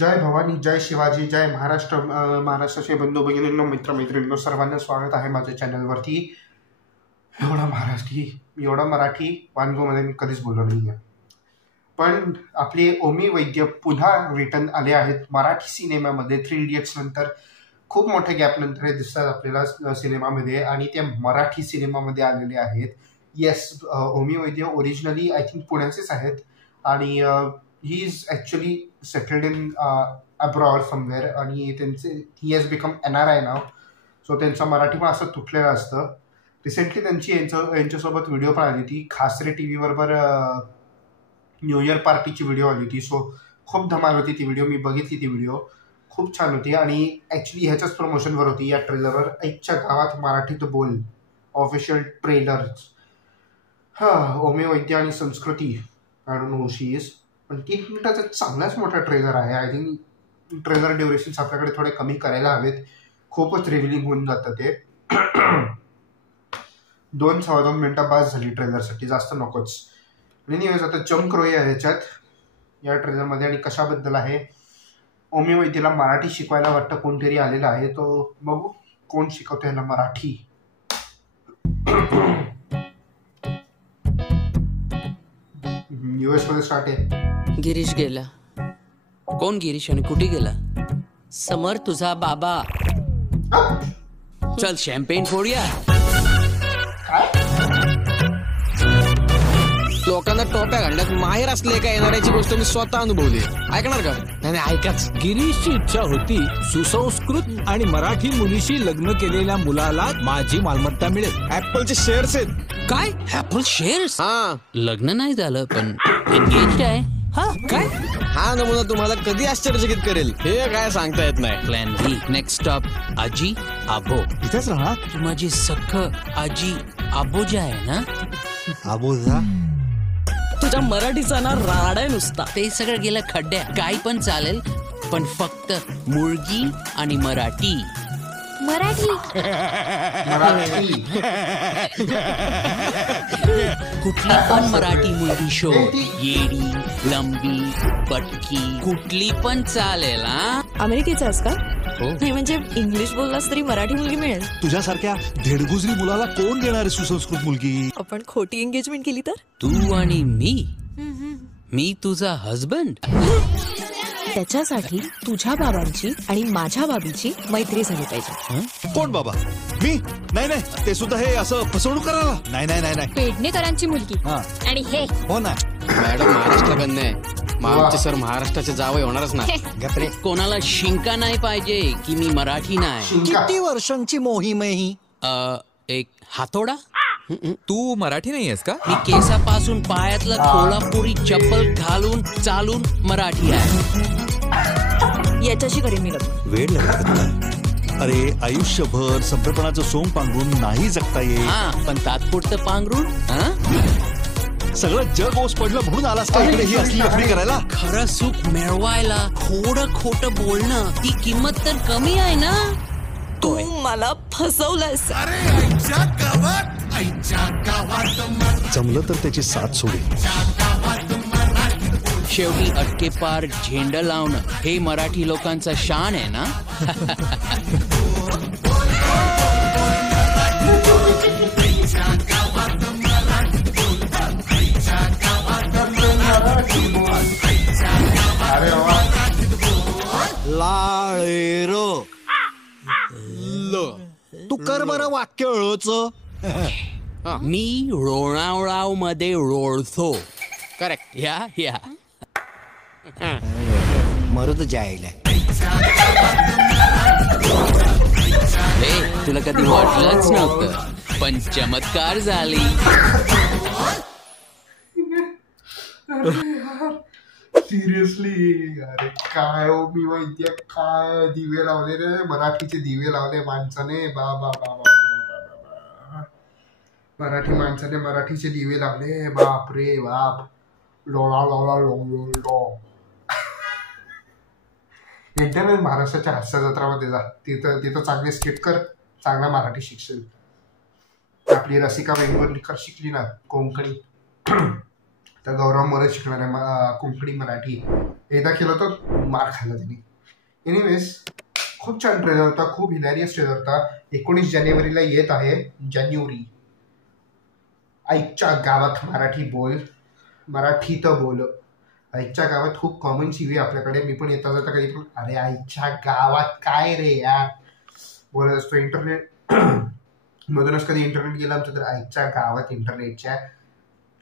जय भवानी, जय शिवाजी, जय महाराष्ट्र. महाराष्ट्राचे बंधू भगिनींनो, मित्रमैत्रिणींनो, सर्वांना स्वागत आहे माझ्या चॅनलवरती. एवढा मराठी वानगोमध्ये मी कधीच बोललो नाही आहे. पण आपले ओमी वैद्य पुन्हा रिटर्न आले आहेत मराठी सिनेमामध्ये. 3 इडियट्स नंतर खूप मोठ्या गॅपनंतर हे दिसतात आपल्याला सिनेमामध्ये, आणि ते मराठी सिनेमामध्ये आलेले आहेत. Yes, Omi Vaidya originally I think पुण्याचेच आहेत, आणि he is actually settled in abroad somewhere, आणि ही हॅज बिकम NRI नाव. सो त्यांचा मराठी पण असं तुटलेलं असतं. रिसेंटली त्यांची यांच्यासोबत व्हिडिओ पण आली होती खासरे TV बरोबर. न्यू इयर पार्टीची व्हिडिओ आली होती. सो खूप धमाल होती ती व्हिडिओ. मी बघितली ती व्हिडिओ, खूप छान होती. आणि ॲक्च्युली ह्याच्याच प्रमोशनवर होती या ट्रेलरवर. आईच्या गावात मराठीत बोल ऑफिशियल ट्रेलर. ओमी वैद्य आणि संस्कृती, I don't know she is. पण 3 मिनिटाचा चांगलाच मोठा ट्रेलर आहे. आय थिंक ट्रेलर ड्युरेशन्स आपल्याकडे थोडे कमी करायला हवेत. खूपच रिव्हिलिंग होऊन जातं ते. 2-2.25 मिनिटं बास झाली ट्रेलरसाठी, जास्त नकोच. एनिवेज, आता जंप करूया ह्याच्यात या ट्रेलरमध्ये. आणि कशाबद्दल आहे? ओमी वैद्यला मराठी शिकवायला वाटतं कोणतरी आलेला आहे. तो बघू कोण शिकवतो याला मराठी. US मध्ये स्टार्ट आहे. गिरीश गेला. कोण गिरीश आणि कुठे गेला? समर तुझा बाबा. चल शॅम्पेन फोडूया. लोकांना टोप्या घालण्यात माहेर असले का येणाऱ्याची गोष्ट मी स्वतः अनुभवली. ऐकणार का? नाही ऐकाच. गिरीशची इच्छा होती सुसंस्कृत आणि मराठी मुलीशी लग्न केलेल्या मुलाला माझी मालमत्ता मिळेल. ऍपलचे शेअर्स आहेत. काय? Apple shares? हा, लग्न नाही झालं पण एंगेज्ड आहे. हा काय? हा नमुना तुम्हाला कधी आश्चर्यचकित करेल हे काय सांगता येत नाही. प्लॅन बी. नेक्स्ट स्टॉप आजी आबो. इथेच राहणार? तू माझी सख्ख आजी आबोजा आहे ना? आबोजा? तुझ्या मराठीचा ना राड आहे नुसता. ते सगळं गेलं खड्ड्या. काही पण चालेल, पण फक्त मुलगी आणि मराठी. कुठली पण मराठी मुलगी शो. येडी, लंबी, पटकी, कुठली पण चालेल. अमेरिकेचा आहेस का? हो. नाही म्हणजे इंग्लिश बोललास तरी मराठी मुलगी मिळेल. तुझ्यासारख्या धेडगुजरी मुलाला कोण देणार आहे सुसंस्कृत मुलगी? आपण खोटी एंगेजमेंट केली तर? तू आणि मी तुझा हजबंड. त्याच्यासाठी तुझ्या बाबांची आणि माझ्या बाबीची मैत्री झाली पाहिजे. कोण बाबा? मी? नाही, ते सुद्धा हे असं फसवणूक करायला. नाही. पेडणेकरांची मुलगी. आणि हे हो ना. मॅडम महाराष्ट्र कन्या आहे. आमचे सर महाराष्ट्राचे जावई होणारच नाही. कोणाला शिंका नाही पाहिजे की मी मराठी नाही. किती वर्षांची मोहीम आहे ही? एक हातोडा. तू मराठी नाही आहेस का? मी केसापासून पायातलं कोल्हापुरी चप्पल घालून चालून मराठी आहे. याच्याशी करेन मी लग्न. वेळ लागत नाही. अरे आयुष्यभर सभ्यपणाचं सोंग पांघरून नाही जगता येईल. पण तात्पुरतं पांघरून. सगळं जग ओस पडलं म्हणून आलास का इकडे ही असली लफडी करायला? खरं सुख मिळवायला थोडं खोटं बोलणं, ती किंमत तर कमी आहे ना. तू मला फसवलंस. जमलं तर त्याची साथ सोडेल. शेवटी अटके पार झेंड लावणं हे मराठी लोकांचा शान आहे ना. लाळेरो तू कर बरं वाक्य अळच. मी रोणावळाव मध्ये रोळतो. करेक्ट. या मरद जायला. तुला कधी वाटलंच नव्हतं, पण चमत्कार झाली. सिरियसली, अरे काय ओमी वैद्य, काय दिवे लावले रे, मराठीचे दिवे लावले माणसाने. बाबा मराठी माणसाने मराठीचे दिवे लावले. बाप रे बाप. लो. एकदा महाराष्ट्राच्या हास्य जत्रामध्ये जा, तिथं चांगले स्किट कर, चांगला मराठी शिक्षण. आपली रसिका वेंगुर्लेकर शिकली ना कोंकणी, तर गौरव मोरे शिकणार आहे कोंकणी मराठी. एकदा केलं तर मार खाल्ला त्यांनी. एनिवेज खूप छान ट्रेलर होता, खूप हिलॅरियस ट्रेलर होता. 19 जानेवारीला येत आहे. जानेवारी. आईच्या गावात मराठी बोल, मराठी तर बोल. आईच्या गावात खूप कॉमन शिवी आपल्याकडे. मी पण येता जाता कधी पण अरे आईच्या गावात काय रे यार बोलत असतो. इंटरनेट मधूनच कधी इंटरनेट गेला आमचं तर आईच्या गावात इंटरनेटच्या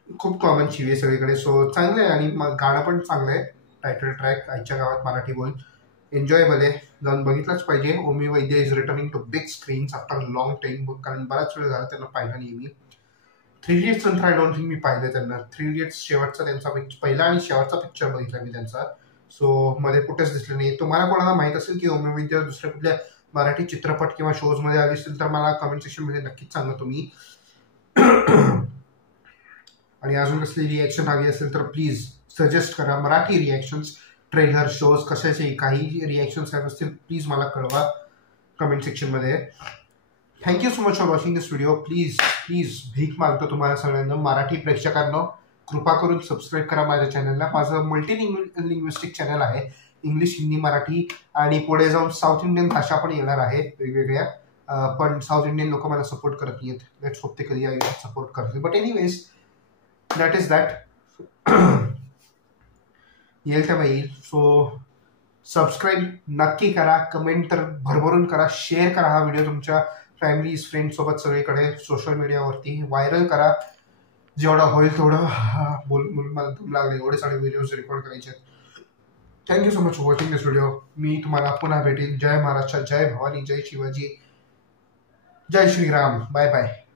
खूप कॉमन शिवी आहे सगळीकडे. सो चांगलं आहे आणि गाणं पण चांगलं आहे. टायटल ट्रॅक आईच्या गावात मराठी बोल एन्जॉयबल आहे, जाऊन बघितलंच पाहिजे. Omi Vaidya is returning to big screens after long time, कारण बराच वेळ झाला त्यांना पाहिला नाही मी. 3 इडियट्स नंतर आय डोंट थिंक मी पाहिलं त्यांना. 3 इडियट्स शेवटचा त्यांचा पहिला आणि शेवटचा पिक्चर बघितला मी त्यांचा. सो मध्ये कुठेच दिसलं नाही. तुम्हाला कोणाला माहित असेल की ओमी वैद्य दुसऱ्या कुठल्या मराठी चित्रपट किंवा शोज मध्ये आले असतील तर मला कमेंट सेक्शन मध्ये नक्कीच सांगा तुम्ही. आणि अजून कसली रिॲक्शन हवी असेल तर प्लीज सजेस्ट करा. मराठी रिॲक्शन्स, ट्रेलर, शोज कशाचे काही रिॲक्शन्स हवे असतील प्लीज मला कळवा कमेंट सेक्शनमध्ये. Thank you so much for watching this video. Please please भीक मागतो तुम्हाला सगळ्यांना, मराठी प्रेक्षकांना कृपा करून सबस्क्राईब करा माझ्या चॅनलला. माझं मल्टी चॅनल आहे, इंग्लिश, हिंदी, मराठी आणि पुढे जाऊन साऊथ इंडियन भाषा पण येणार आहे वेगवेगळ्या. पण साऊथ इंडियन लोक मला सपोर्ट करत नाहीत. लेट्स होप ते कधी सपोर्ट करतील. But anyways that is that. येईल तेव्हा येईल. सो सबस्क्राईब नक्की करा, कमेंट तर भरभरून करा, शेअर करा हा व्हिडिओ तुमच्या फॅमिलीज फ्रेंड्ससोबत सगळीकडे सोशल मीडियावरती व्हायरल करा. जेवढं होईल तेवढं बोलून मला दम लागले एवढे सारे व्हिडिओज रेकॉर्ड करायचे. Thank you so much for watching this video. मी तुम्हाला पुन्हा भेटेन. जय महाराष्ट्र, जय भवानी, जय शिवाजी, जय श्रीराम. Bye bye.